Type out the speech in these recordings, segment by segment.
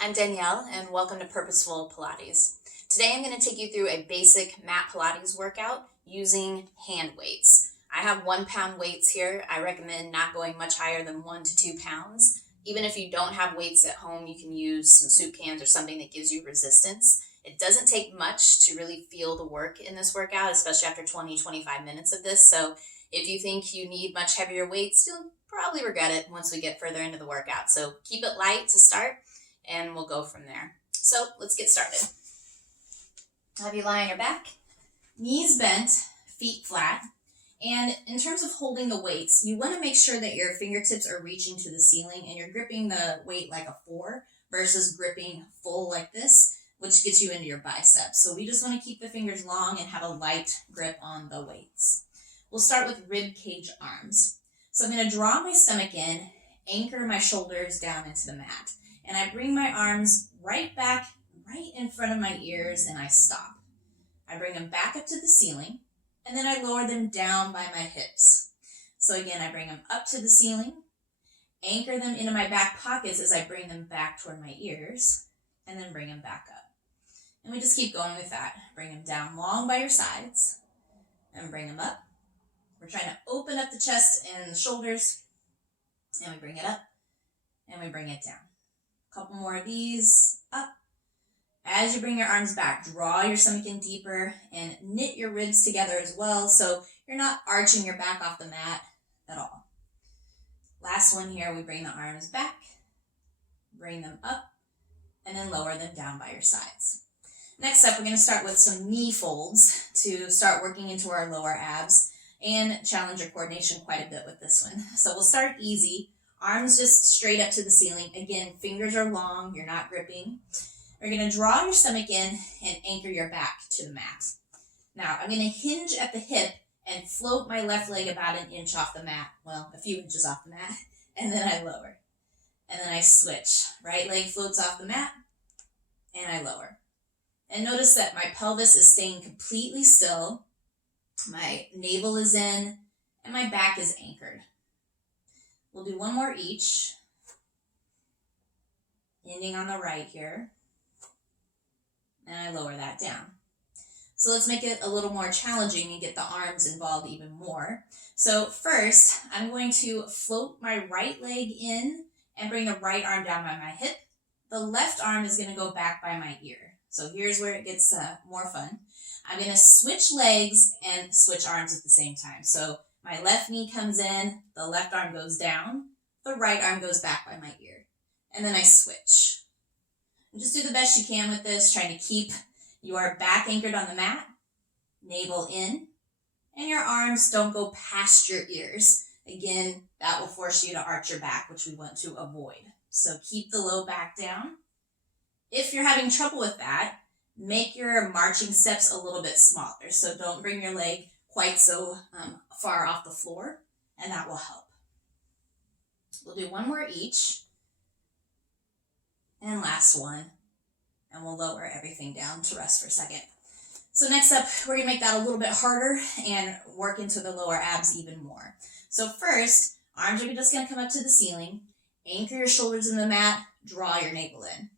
I'm Danielle and welcome to Purposeful Pilates. Today I'm going to take you through a basic mat Pilates workout using hand weights. I have 1 pound weights here. I recommend not going much higher than 1 to 2 pounds. Even if you don't have weights at home, you can use some soup cans or something that gives you resistance. It doesn't take much to really feel the work in this workout, especially after 20-25 minutes of this. So if you think you need much heavier weights, you'll probably regret it once we get further into the workout. So keep it light to start and we'll go from there. So let's get started. Have you lie on your back, knees bent, feet flat. And in terms of holding the weights, you want to make sure that your fingertips are reaching to the ceiling and you're gripping the weight like a 4 versus gripping full like this, which gets you into your biceps. So we just want to keep the fingers long and have a light grip on the weights. We'll start with rib cage arms. So I'm going to draw my stomach in, anchor my shoulders down into the mat. And I bring my arms right back, right in front of my ears, and I stop. I bring them back up to the ceiling, and then I lower them down by my hips. So again, I bring them up to the ceiling, anchor them into my back pockets as I bring them back toward my ears, and then bring them back up. And we just keep going with that. Bring them down long by your sides, and bring them up. We're trying to open up the chest and the shoulders, and we bring it up, and we bring it down. Couple more of these, up. As you bring your arms back, draw your stomach in deeper and knit your ribs together as well so you're not arching your back off the mat at all. Last one here, we bring the arms back, bring them up, and then lower them down by your sides. Next up, we're going to start with some knee folds to start working into our lower abs and challenge your coordination quite a bit with this one. So we'll start easy. Arms just straight up to the ceiling. Again, fingers are long, you're not gripping. We're going to draw your stomach in and anchor your back to the mat. Now, I'm going to hinge at the hip and float my left leg about 1 inch off the mat. Well, a few inches off the mat. And then I lower. And then I switch. Right leg floats off the mat and I lower. And notice that my pelvis is staying completely still. My navel is in and my back is anchored. We'll do 1 more each, ending on the right here, and I lower that down. So let's make it a little more challenging and get the arms involved even more. So first, I'm going to float my right leg in and bring the right arm down by my hip. The left arm is going to go back by my ear. So here's where it gets more fun. I'm going to switch legs and switch arms at the same time. So my left knee comes in, the left arm goes down, the right arm goes back by my ear. And then I switch. And just do the best you can with this, trying to keep your back anchored on the mat, navel in, and your arms don't go past your ears. Again, that will force you to arch your back, which we want to avoid. So keep the low back down. If you're having trouble with that, make your marching steps a little bit smaller. So don't bring your leg quite so far off the floor, and that will help. We'll do 1 more each, and last one, and we'll lower everything down to rest for a second. So next up, we're going to make that a little bit harder and work into the lower abs even more. So first, arms are just going to come up to the ceiling, anchor your shoulders in the mat, draw your navel in.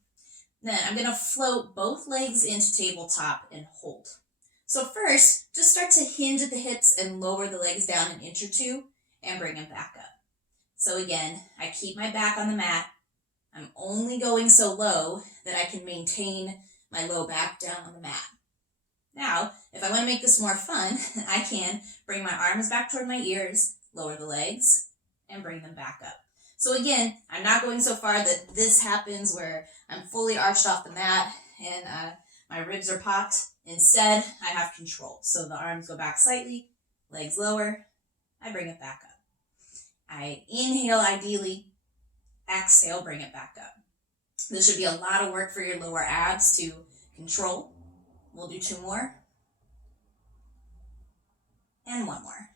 Then I'm going to float both legs into tabletop and hold. So first, just start to hinge at the hips and lower the legs down 1 inch or 2 and bring them back up. So again, I keep my back on the mat. I'm only going so low that I can maintain my low back down on the mat. Now, if I want to make this more fun, I can bring my arms back toward my ears, lower the legs, and bring them back up. So again, I'm not going so far that this happens where I'm fully arched off the mat and my ribs are popped. Instead, I have control. So the arms go back slightly, legs lower, I bring it back up. I inhale ideally, exhale, bring it back up. This should be a lot of work for your lower abs to control. We'll do 2 more. And 1 more.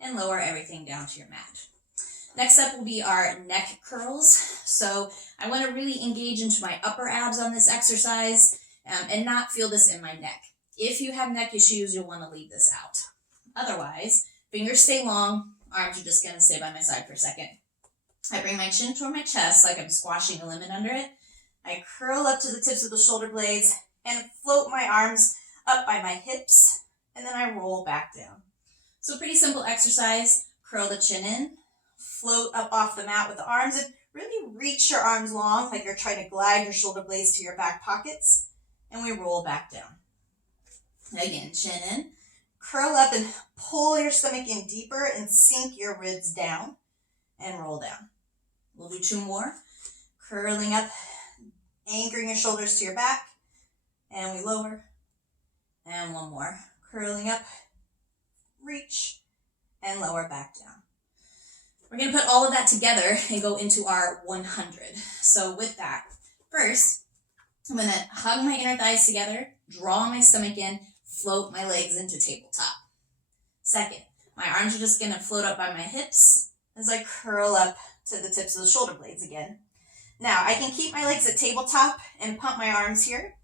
And lower everything down to your mat. Next up will be our neck curls. So I want to really engage into my upper abs on this exercise and not feel this in my neck. If you have neck issues, you'll want to leave this out. Otherwise, fingers stay long, arms are just going to stay by my side for a second. I bring my chin toward my chest like I'm squashing a lemon under it. I curl up to the tips of the shoulder blades and float my arms up by my hips, and then I roll back down. So pretty simple exercise. Curl the chin in, float up off the mat with the arms, and really reach your arms long like you're trying to glide your shoulder blades to your back pockets, and we roll back down. Again, chin in, curl up and pull your stomach in deeper and sink your ribs down and roll down. We'll do 2 more. Curling up, anchoring your shoulders to your back, and we lower. And 1 more. Curling up, reach, and lower back down. We're going to put all of that together and go into our 100. So with that, first, I'm going to hug my inner thighs together, draw my stomach in, float my legs into tabletop. Second, my arms are just going to float up by my hips as I curl up to the tips of the shoulder blades again. Now, I can keep my legs at tabletop and pump my arms here.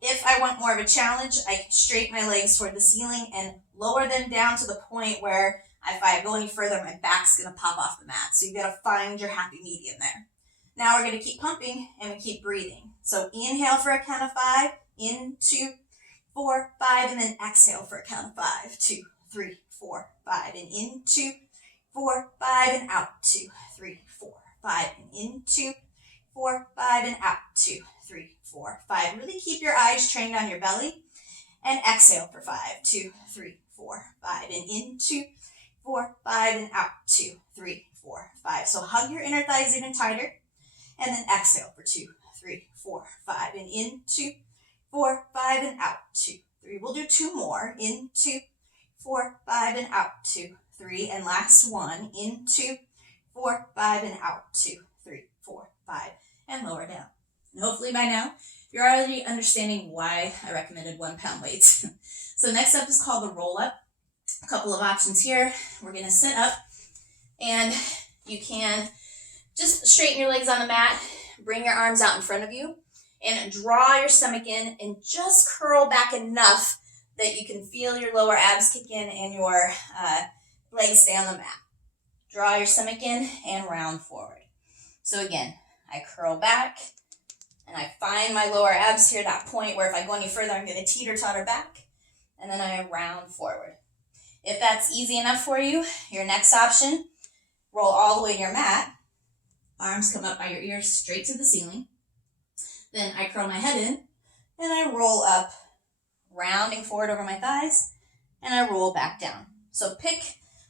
If I want more of a challenge, I can straighten my legs toward the ceiling and lower them down to the point where if I go any further, my back's going to pop off the mat. So you've got to find your happy medium there. Now we're going to keep pumping and we keep breathing. So inhale for a count of 5, in 2, 4, 5, and then exhale for a count of 5, 2, 3, 4, 5, and in 2, 4, 5, and out, 2, 3, 4, 5, and in 2, 4, 5, and out, 2, 3, 4, 5. Really keep your eyes trained on your belly, and exhale for 5, 2, 3, 4, 5, and in 2, 4, 5, and out, 2, 3, 4, 5. So hug your inner thighs even tighter, and then exhale for 2, 3, 4, 5, and in 2, 4, 5, and out, 2, 3. We'll do 2 more, in 2, 4, 5, and out, 2, 3, and last one, in 2, 4, 5, and out, 2, 3, 4, 5, and lower down. And hopefully by now, you're already understanding why I recommended 1 pound weights. So next up is called the roll up. A couple of options here. We're going to sit up, and you can just straighten your legs on the mat, bring your arms out in front of you, and draw your stomach in and just curl back enough that you can feel your lower abs kick in and your legs stay on the mat. Draw your stomach in and round forward. So again, I curl back and I find my lower abs here, that point where if I go any further, I'm going to teeter-totter back, and then I round forward. If that's easy enough for you, your next option, roll all the way to your mat. Arms come up by your ears straight to the ceiling. Then I curl my head in and I roll up, rounding forward over my thighs, and I roll back down. So pick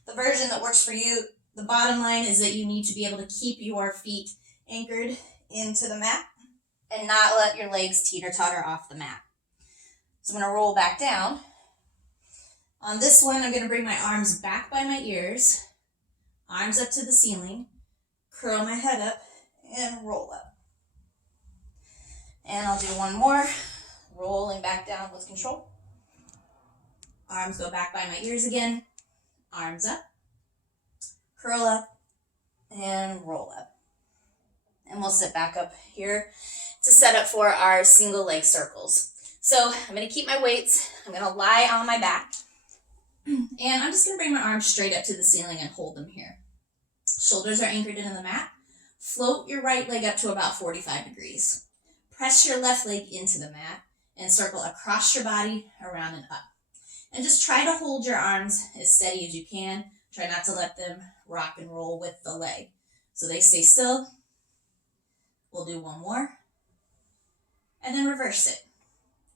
the version that works for you. The bottom line is that you need to be able to keep your feet anchored into the mat and not let your legs teeter-totter off the mat. So I'm going to roll back down. On this one, I'm going to bring my arms back by my ears, arms up to the ceiling, curl my head up, and roll up. And I'll do 1 more, rolling back down with control. Arms go back by my ears again, arms up, curl up, and roll up. And we'll sit back up here to set up for our single leg circles. So I'm going to keep my weights, I'm going to lie on my back, and I'm just going to bring my arms straight up to the ceiling and hold them here. Shoulders are anchored into the mat. Float your right leg up to about 45 degrees. Press your left leg into the mat and circle across your body, around and up. And just try to hold your arms as steady as you can. Try not to let them rock and roll with the leg. So they stay still. We'll do 1 more. And then reverse it.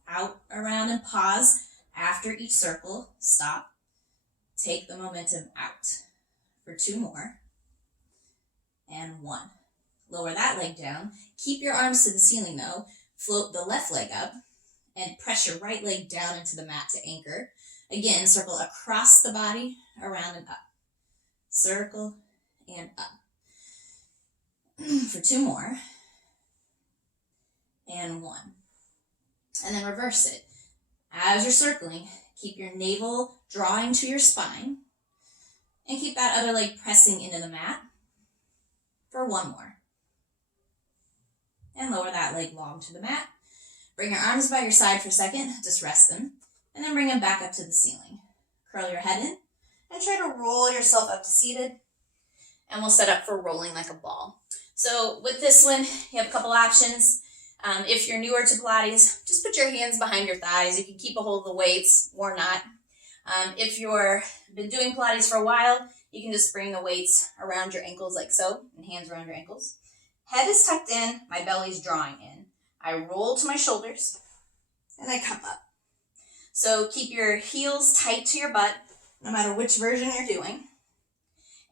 Out, around, and pause. After each circle, stop. Take the momentum out for 2 more. And 1. Lower that leg down. Keep your arms to the ceiling though. Float the left leg up and press your right leg down into the mat to anchor. Again, circle across the body, around and up. Circle and up. For 2 more. And 1. And then reverse it. As you're circling, keep your navel drawing to your spine and keep that other leg pressing into the mat for 1 more. And lower that leg long to the mat. Bring your arms by your side for a second, just rest them, and then bring them back up to the ceiling. Curl your head in and try to roll yourself up to seated. and we'll set up for rolling like a ball. So with this one, you have a couple options. If you're newer to Pilates, just put your hands behind your thighs. You can keep a hold of the weights or not. If you've been doing Pilates for a while, you can just bring the weights around your ankles like so, and hands around your ankles. Head is tucked in, my belly's drawing in. I roll to my shoulders, and I come up. So keep your heels tight to your butt, no matter which version you're doing.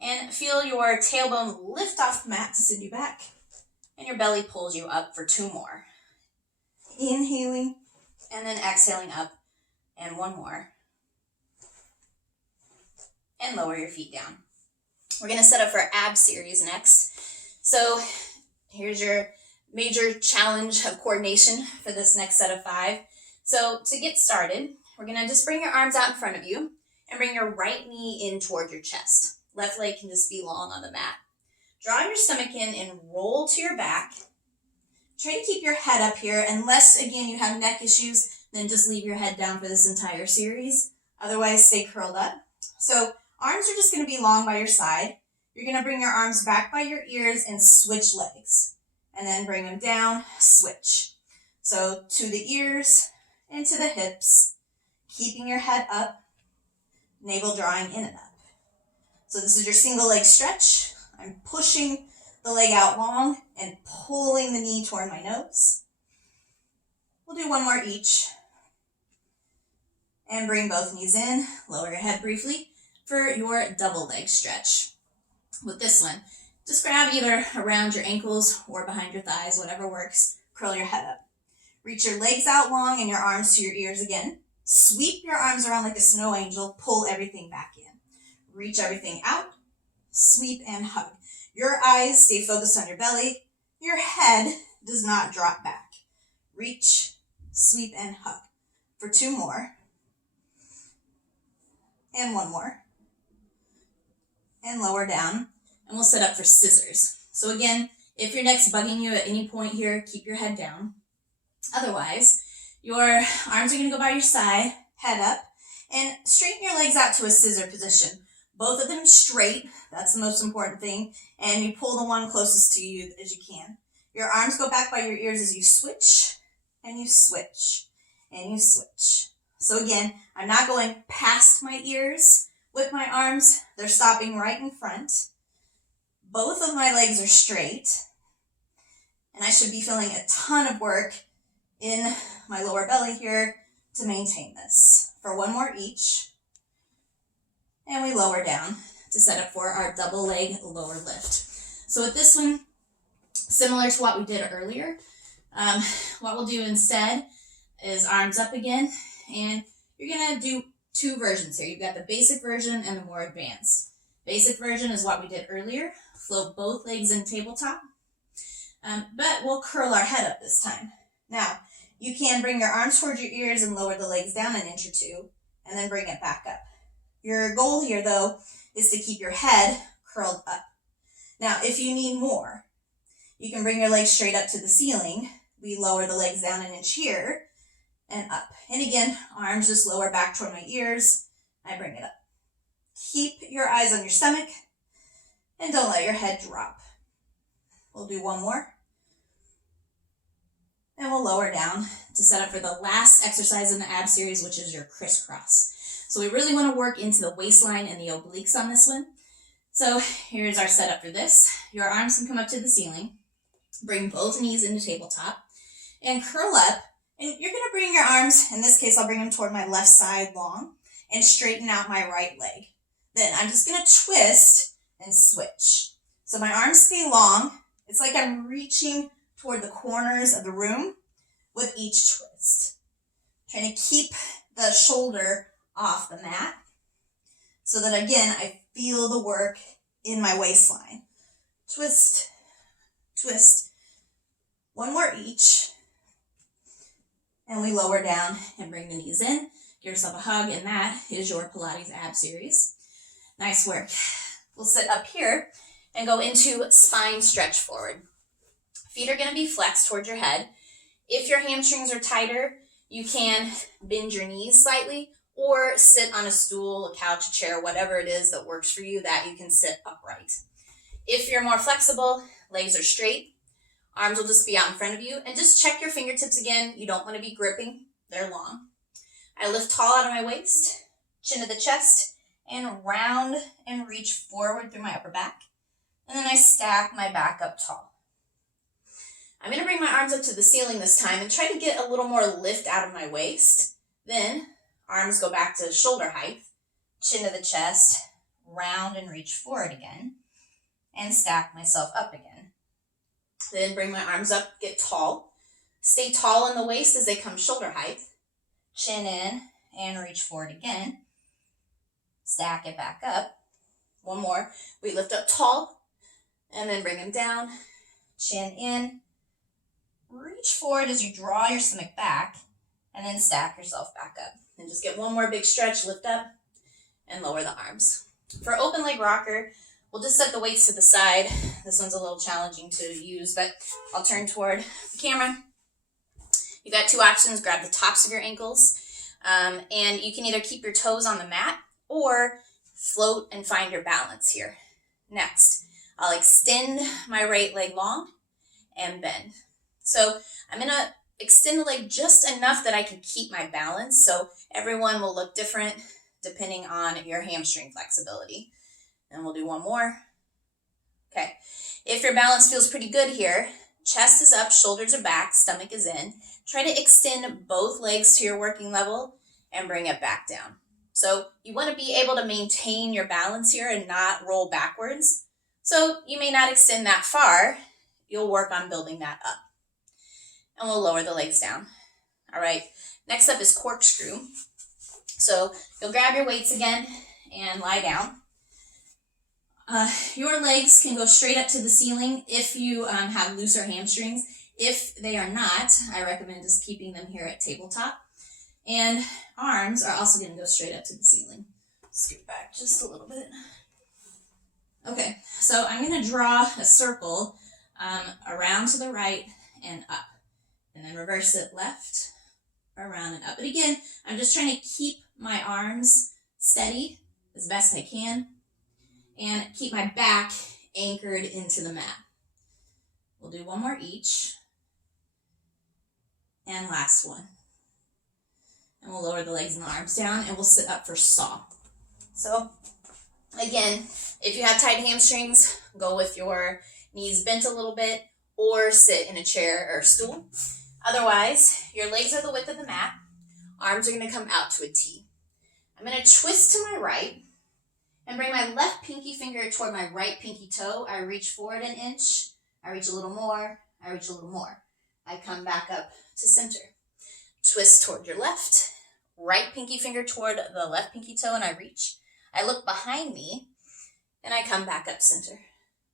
And feel your tailbone lift off the mat to send you back, and your belly pulls you up for 2 more. Inhaling, and then exhaling up, and 1 more. And lower your feet down. We're going to set up for ab series next. So here's your major challenge of coordination for this next set of 5. So to get started, we're going to just bring your arms out in front of you and bring your right knee in toward your chest. Left leg can just be long on the mat. Draw your stomach in and roll to your back. Try to keep your head up here. Unless, again, you have neck issues, then just leave your head down for this entire series. Otherwise, stay curled up. So arms are just going to be long by your side. You're going to bring your arms back by your ears and switch legs. And then bring them down, switch. So to the ears and to the hips, keeping your head up, navel drawing in and up. So this is your single leg stretch. I'm pushing the leg out long and pulling the knee toward my nose. We'll do 1 more each. And bring both knees in, lower your head briefly for your double leg stretch. With this one, just grab either around your ankles or behind your thighs, whatever works. Curl your head up. Reach your legs out long and your arms to your ears again. Sweep your arms around like a snow angel. Pull everything back in. Reach everything out. Sweep and hug. Your eyes stay focused on your belly. Your head does not drop back. Reach, sweep, and hug. For 2 more. And 1 more. And lower down. And we'll set up for scissors. So again, if your neck's bugging you at any point here, keep your head down. Otherwise, your arms are going to go by your side, head up, and straighten your legs out to a scissor position. Both of them straight, that's the most important thing, and you pull the one closest to you as you can. Your arms go back by your ears as you switch, and you switch, and you switch. So again, I'm not going past my ears with my arms. They're stopping right in front. Both of my legs are straight, and I should be feeling a ton of work in my lower belly here to maintain this. For 1 more each. And we lower down to set up for our double leg lower lift. So with this one, similar to what we did earlier, what we'll do instead is arms up again, and you're going to do 2 versions here. You've got the basic version and the more advanced. Basic version is what we did earlier. Float both legs in tabletop, but we'll curl our head up this time. Now, you can bring your arms towards your ears and lower the legs down 1 inch or 2, and then bring it back up. Your goal here, though, is to keep your head curled up. Now, if you need more, you can bring your legs straight up to the ceiling. We lower the legs down 1 inch here and up. And again, arms just lower back toward my ears. I bring it up. Keep your eyes on your stomach and don't let your head drop. We'll do 1 more. And we'll lower down to set up for the last exercise in the ab series, which is your crisscross. So we really want to work into the waistline and the obliques on this one. So here's our setup for this. Your arms can come up to the ceiling. Bring both knees into tabletop and curl up. And you're going to bring your arms, in this case, I'll bring them toward my left side long and straighten out my right leg. Then I'm just going to twist and switch. So my arms stay long. It's like I'm reaching toward the corners of the room with each twist. Trying to keep the shoulder off the mat so that, again, I feel the work in my waistline. Twist, twist. 1 more each. And we lower down and bring the knees in. Give yourself a hug, and that is your Pilates ab series. Nice work. We'll sit up here and go into spine stretch forward. Feet are going to be flexed towards your head. If your hamstrings are tighter, you can bend your knees slightly or sit on a stool, a couch, a chair, whatever it is that works for you, that you can sit upright. If you're more flexible, legs are straight, arms will just be out in front of you, and just check your fingertips again. You don't want to be gripping, they're long. I lift tall out of my waist, chin to the chest, and round and reach forward through my upper back. And then I stack my back up tall. I'm going to bring my arms up to the ceiling this time and try to get a little more lift out of my waist. Then arms go back to shoulder height, chin to the chest, round and reach forward again, and stack myself up again. Then bring my arms up, get tall. Stay tall in the waist as they come shoulder height. Chin in and reach forward again. Stack it back up. One more. We lift up tall and then bring them down. Chin in. Reach forward as you draw your stomach back and then stack yourself back up. And just get one more big stretch, lift up and lower the arms. For open leg rocker, we'll just set the weights to the side. This one's a little challenging to use, but I'll turn toward the camera. You got two options. Grab the tops of your ankles, and you can either keep your toes on the mat or float and find your balance here. Next, I'll extend my right leg long and bend. So I'm going to extend the leg just enough that I can keep my balance. So everyone will look different depending on your hamstring flexibility. And we'll do one more. Okay. If your balance feels pretty good here, chest is up, shoulders are back, stomach is in. Try to extend both legs to your working level and bring it back down. So you want to be able to maintain your balance here and not roll backwards. So you may not extend that far. You'll work on building that up. And we'll lower the legs down. All right. Next up is corkscrew. So you'll grab your weights again and lie down. Your legs can go straight up to the ceiling if you have looser hamstrings. If they are not, I recommend just keeping them here at tabletop. And arms are also going to go straight up to the ceiling. Scoot back just a little bit. Okay, so I'm going to draw a circle around to the right and up. And then reverse it left, around and up. But again, I'm just trying to keep my arms steady as best I can and keep my back anchored into the mat. We'll do one more each. And last one. And we'll lower the legs and the arms down and we'll sit up for saw. So again, if you have tight hamstrings, go with your knees bent a little bit or sit in a chair or stool. Otherwise, your legs are the width of the mat. Arms are going to come out to a T. I'm going to twist to my right and bring my left pinky finger toward my right pinky toe. I reach forward an inch. I reach a little more. I reach a little more. I come back up to center. Twist toward your left. Right pinky finger toward the left pinky toe and I reach. I look behind me and I come back up center.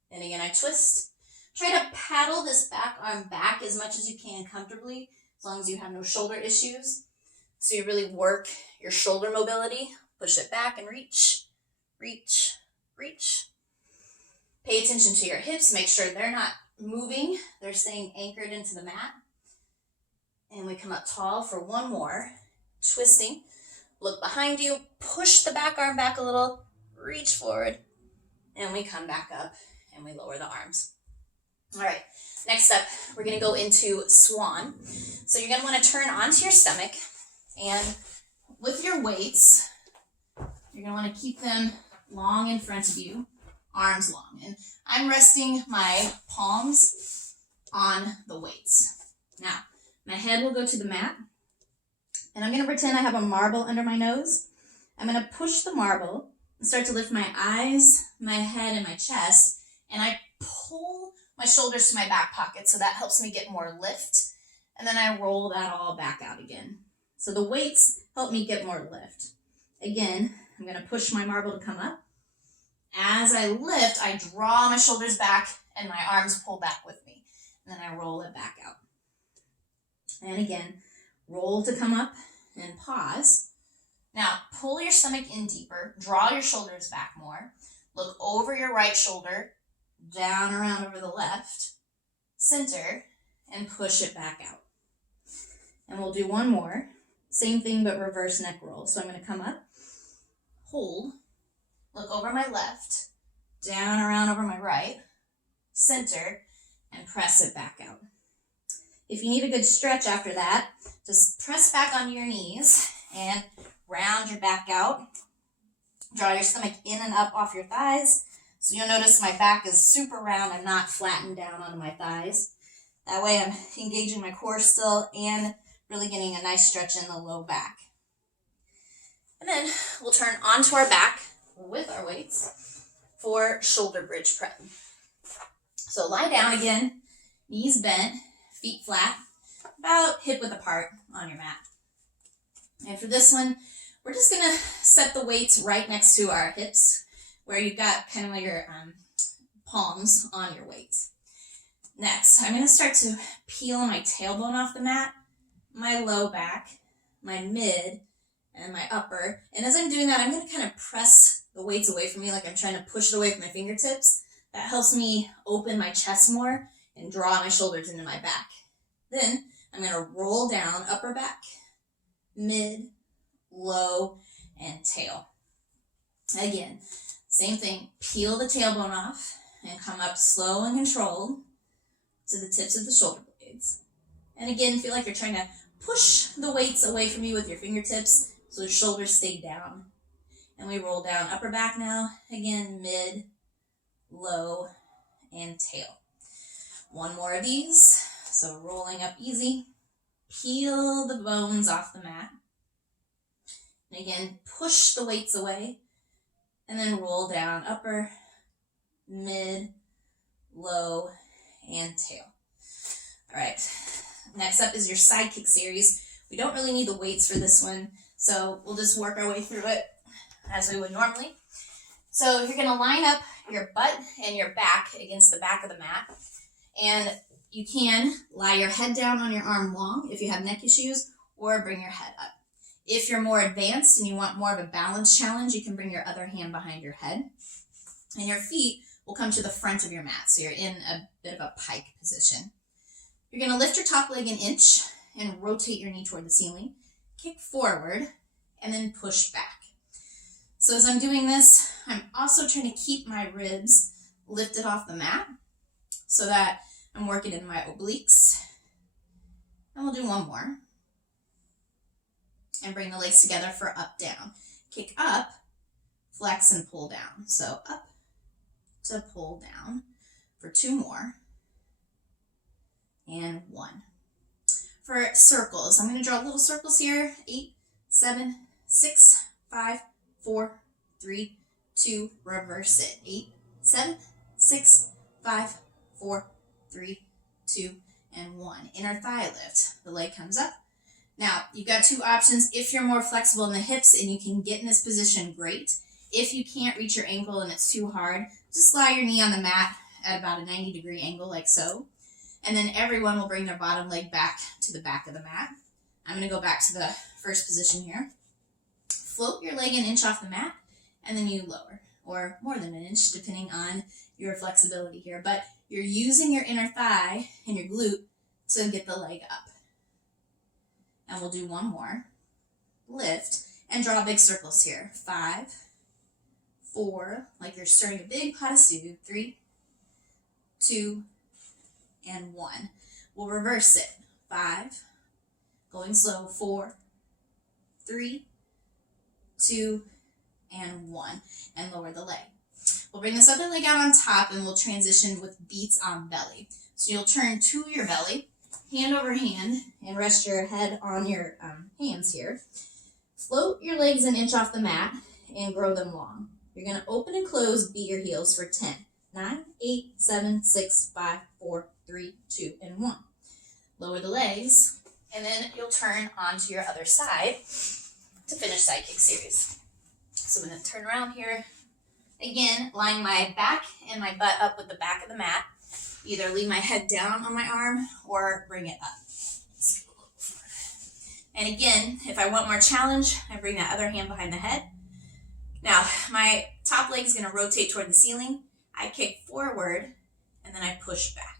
And again, I twist. Try to paddle this back arm back as much as you can comfortably, as long as you have no shoulder issues. So you really work your shoulder mobility. Push it back and reach, reach, reach. Pay attention to your hips. Make sure they're not moving. They're staying anchored into the mat. And we come up tall for one more. Twisting. Look behind you. Push the back arm back a little. Reach forward. And we come back up and we lower the arms. All right, next up, we're going to go into swan. So you're going to want to turn onto your stomach, and with your weights, you're going to want to keep them long in front of you, arms long. And I'm resting my palms on the weights. Now, my head will go to the mat, and I'm going to pretend I have a marble under my nose. I'm going to push the marble and start to lift my eyes, my head, and my chest, and I pull my shoulders to my back pocket, so that helps me get more lift. And then I roll that all back out again. So the weights help me get more lift. Again, I'm going to push my marble to come up. As I lift, I draw my shoulders back and my arms pull back with me. And then I roll it back out. And again, roll to come up and pause. Now, pull your stomach in deeper. Draw your shoulders back more. Look over your right shoulder. Down around over the left, center, and push it back out. And we'll do one more. Same thing, but reverse neck roll. So I'm going to come up, hold, look over my left, down around over my right, center, and press it back out. If you need a good stretch after that, just press back onto your knees and round your back out. Draw your stomach in and up off your thighs. So you'll notice my back is super round. I'm not flattened down onto my thighs. That way I'm engaging my core still and really getting a nice stretch in the low back. And then we'll turn onto our back with our weights for shoulder bridge prep. So lie down again, knees bent, feet flat, about hip width apart on your mat. And for this one, we're just gonna set the weights right next to our hips, where you've got kind of like your palms on your weights. Next, I'm gonna start to peel my tailbone off the mat, my low back, my mid, and my upper. And as I'm doing that, I'm gonna kind of press the weights away from me, like I'm trying to push it away from my fingertips. That helps me open my chest more and draw my shoulders into my back. Then I'm gonna roll down upper back, mid, low, and tail. Again, same thing, peel the tailbone off and come up slow and controlled to the tips of the shoulder blades. And again, feel like you're trying to push the weights away from you with your fingertips so the shoulders stay down. And we roll down upper back now, again, mid, low, and tail. One more of these, so rolling up easy, peel the bones off the mat. And again, push the weights away, and then roll down upper, mid, low, and tail. All right, next up is your side kick series. We don't really need the weights for this one, so we'll just work our way through it as we would normally. So you're gonna line up your butt and your back against the back of the mat, and you can lie your head down on your arm long if you have neck issues, or bring your head up. If you're more advanced and you want more of a balance challenge, you can bring your other hand behind your head. And your feet will come to the front of your mat, so you're in a bit of a pike position. You're going to lift your top leg an inch and rotate your knee toward the ceiling. Kick forward and then push back. So as I'm doing this, I'm also trying to keep my ribs lifted off the mat so that I'm working in my obliques. And we'll do one more. And bring the legs together for up, down. Kick up, flex, and pull down. So up to pull down for two more. And one. For circles, I'm going to draw little circles here. 8, 7, 6, 5, 4, 3, 2, reverse it. 8, 7, 6, 5, 4, 3, 2, and 1. Inner thigh lift. The leg comes up. Now, you've got two options. If you're more flexible in the hips and you can get in this position, great. If you can't reach your ankle and it's too hard, just lie your knee on the mat at about a 90-degree angle like so. And then everyone will bring their bottom leg back to the back of the mat. I'm going to go back to the first position here. Float your leg an inch off the mat, and then you lower, or more than an inch, depending on your flexibility here. But you're using your inner thigh and your glute to get the leg up. And we'll do one more. Lift and draw big circles here. 5, 4, like you're stirring a big pot of stew. 3, 2, and 1. We'll reverse it. 5, going slow. 4, 3, 2, and 1. And lower the leg. We'll bring this other leg out on top and we'll transition with beats on belly. So you'll turn to your belly, hand over hand, and rest your head on your hands here. Float your legs an inch off the mat and grow them long. You're going to open and close, beat your heels for 10, 9, 8, 7, 6, 5, 4, 3, 2, and 1. Lower the legs, and then you'll turn onto your other side to finish side kick series. So I'm going to turn around here. Again, line my back and my butt up with the back of the mat. Either lean my head down on my arm or bring it up. And again, if I want more challenge, I bring that other hand behind the head. Now, my top leg is going to rotate toward the ceiling. I kick forward, and then I push back.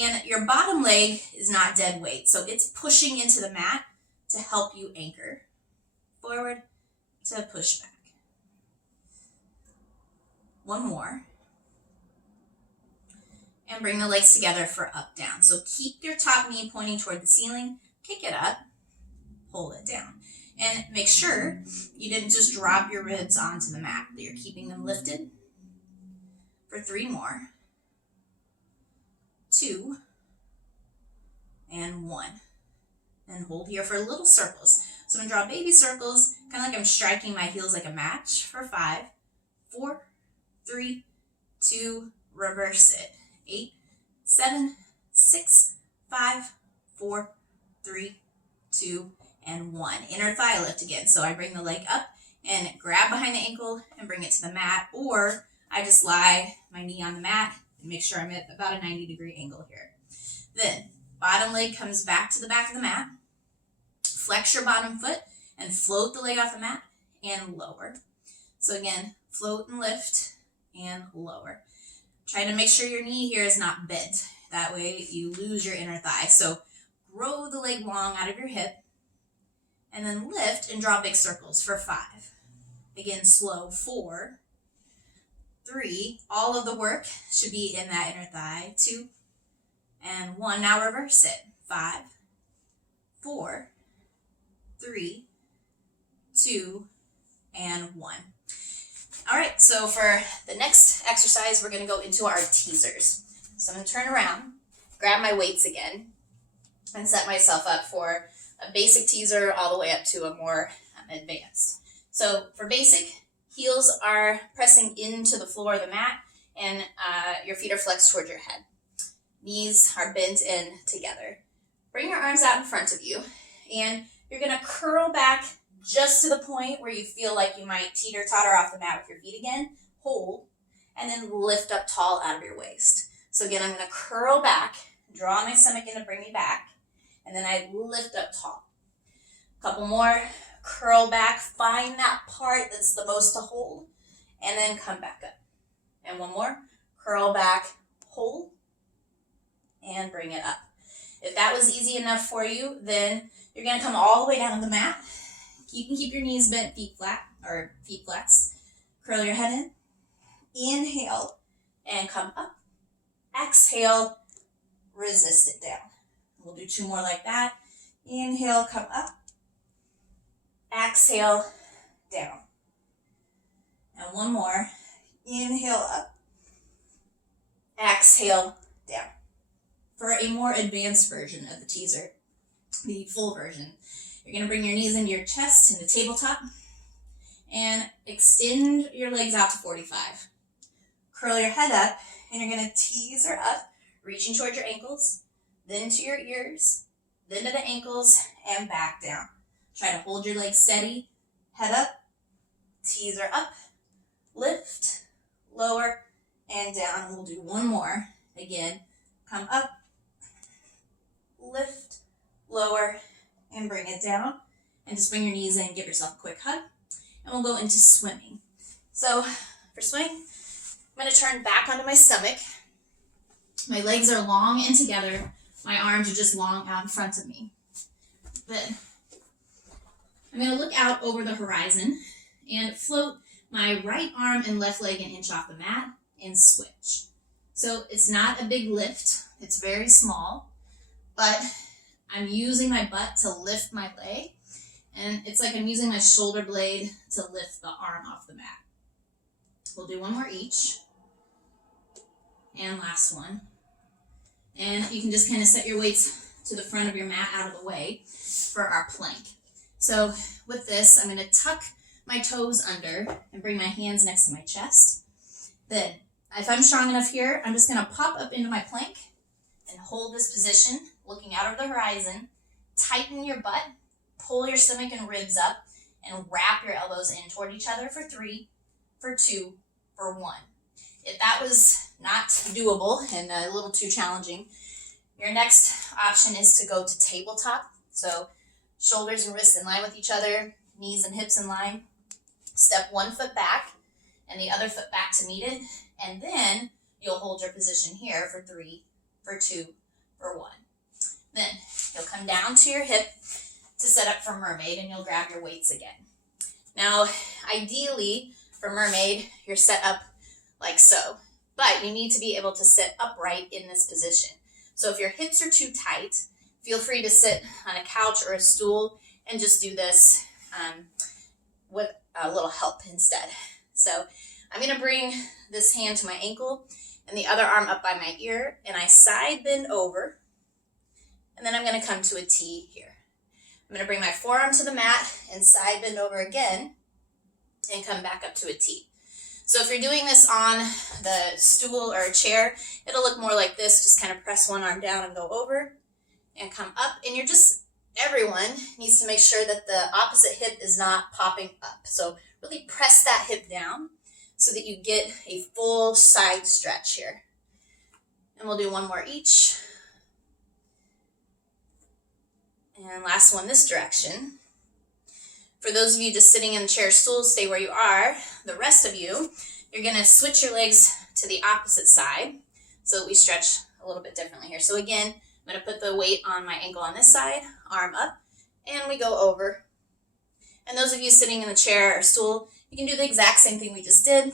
And your bottom leg is not dead weight, so it's pushing into the mat to help you anchor. Forward to push back. One more. and bring the legs together for up, down. So keep your top knee pointing toward the ceiling, kick it up, hold it down. And make sure you didn't just drop your ribs onto the mat, that you're keeping them lifted for 3 more, 2, and 1. And hold here for little circles. So I'm going to draw baby circles, kind of like I'm striking my heels like a match for 5, 4, 3, 2, reverse it. 8, 7, 6, 5, 4, 3, 2, and 1. Inner thigh lift again. So I bring the leg up and grab behind the ankle and bring it to the mat, or I just lie my knee on the mat and make sure I'm at about a 90-degree angle here. Then bottom leg comes back to the back of the mat. Flex your bottom foot and float the leg off the mat and lower. So again, float and lift and lower. Try to make sure your knee here is not bent. That way you lose your inner thigh. So grow the leg long out of your hip and then lift and draw big circles for 5. Again, slow. 4, 3. All of the work should be in that inner thigh. 2, and 1. Now reverse it. 5, 4, 3, 2, and 1. All right, so for the next exercise, we're going to go into our teasers. So I'm going to turn around, grab my weights again, and set myself up for a basic teaser all the way up to a more advanced. So for basic, heels are pressing into the floor of the mat, and your feet are flexed toward your head. Knees are bent in together. Bring your arms out in front of you, and you're going to curl back just to the point where you feel like you might teeter-totter off the mat with your feet again. Hold, and then lift up tall out of your waist. So again, I'm going to curl back, draw my stomach in to bring me back, and then I lift up tall. A couple more. Curl back, find that part that's the most to hold, and then come back up. And one more. Curl back, hold, and bring it up. If that was easy enough for you, then you're going to come all the way down to the mat. You can keep your knees bent, feet flat, or feet flexed. Curl your head in. Inhale, and come up. Exhale, resist it down. We'll do 2 more like that. Inhale, come up. Exhale, down. And 1 more. Inhale, up. Exhale, down. For a more advanced version of the teaser, the full version, you're going to bring your knees into your chest in the tabletop and extend your legs out to 45. Curl your head up, and you're going to teaser up, reaching towards your ankles, then to your ears, then to the ankles, and back down. Try to hold your legs steady, head up, teaser up, lift, lower, and down. We'll do 1 more. Again, come up, lift, lower, and bring it down. And just bring your knees in, give yourself a quick hug. And we'll go into swimming. So for swimming, I'm going to turn back onto my stomach. My legs are long and together. My arms are just long out in front of me. Then I'm going to look out over the horizon and float my right arm and left leg an inch off the mat and switch. So it's not a big lift. It's very small, but I'm using my butt to lift my leg, and it's like I'm using my shoulder blade to lift the arm off the mat. We'll do 1 more each, and last one. And you can just kind of set your weights to the front of your mat out of the way for our plank. So with this, I'm going to tuck my toes under and bring my hands next to my chest. Then, if I'm strong enough here, I'm just going to pop up into my plank and hold this position, looking out over the horizon. Tighten your butt, pull your stomach and ribs up, and wrap your elbows in toward each other for 3, for 2, for 1. If that was not doable and a little too challenging, your next option is to go to tabletop. So shoulders and wrists in line with each other, knees and hips in line. Step 1 foot back and the other foot back to meet it. And then you'll hold your position here for 3, for 2, for 1. Then you'll come down to your hip to set up for mermaid, and you'll grab your weights again. Now, ideally, for mermaid, you're set up like so. but you need to be able to sit upright in this position. So if your hips are too tight, feel free to sit on a couch or a stool and just do this with a little help instead. So I'm going to bring this hand to my ankle and the other arm up by my ear, and I side bend over, and then I'm going to come to a T here. I'm going to bring my forearm to the mat and side bend over again and come back up to a T. So if you're doing this on the stool or a chair, it'll look more like this. Just kind of press one arm down and go over and come up. And everyone needs to make sure that the opposite hip is not popping up. So really press that hip down so that you get a full side stretch here. And we'll do one more each. And last one this direction. For those of you just sitting in the chair or stool, stay where you are. The rest of you, you're going to switch your legs to the opposite side so that we stretch a little bit differently here. So again, I'm going to put the weight on my ankle on this side, arm up, and we go over. And those of you sitting in the chair or stool, you can do the exact same thing we just did.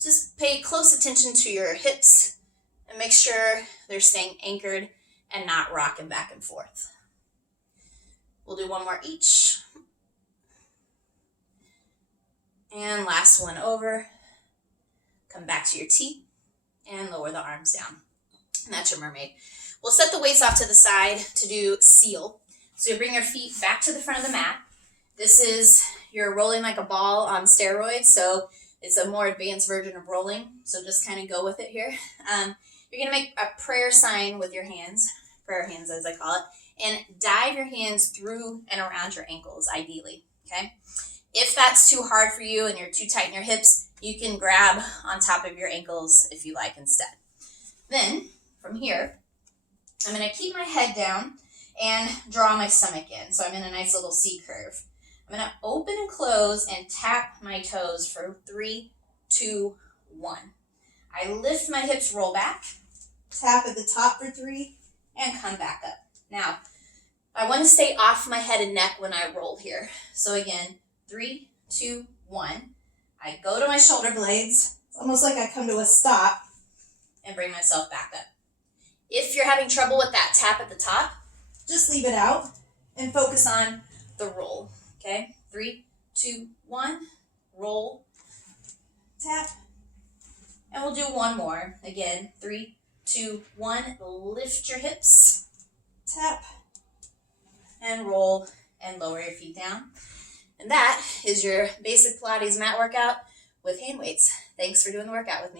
Just pay close attention to your hips and make sure they're staying anchored and not rocking back and forth. We'll do one more each. And last one over. Come back to your T and lower the arms down. And that's your mermaid. We'll set the weights off to the side to do seal. So you bring your feet back to the front of the mat. This is, you're rolling like a ball on steroids, so it's a more advanced version of rolling. So just kind of go with it here. You're going to make a prayer sign with your hands, prayer hands as I call it, and dive your hands through and around your ankles, ideally, okay? If that's too hard for you and you're too tight in your hips, you can grab on top of your ankles if you like instead. Then, from here, I'm going to keep my head down and draw my stomach in. So I'm in a nice little C curve. I'm going to open and close and tap my toes for 3, 2, 1. I lift my hips, roll back, tap at the top for 3, and come back up. Now, I want to stay off my head and neck when I roll here. So again, 3, 2, 1. I go to my shoulder blades. It's almost like I come to a stop and bring myself back up. If you're having trouble with that tap at the top, just leave it out and focus on the roll. Okay? 3, 2, 1. Roll. Tap. And we'll do one more. Again, 3, 2, 1. Lift your hips. Tap. And roll and lower your feet down. And that is your basic Pilates mat workout with hand weights. Thanks for doing the workout with me.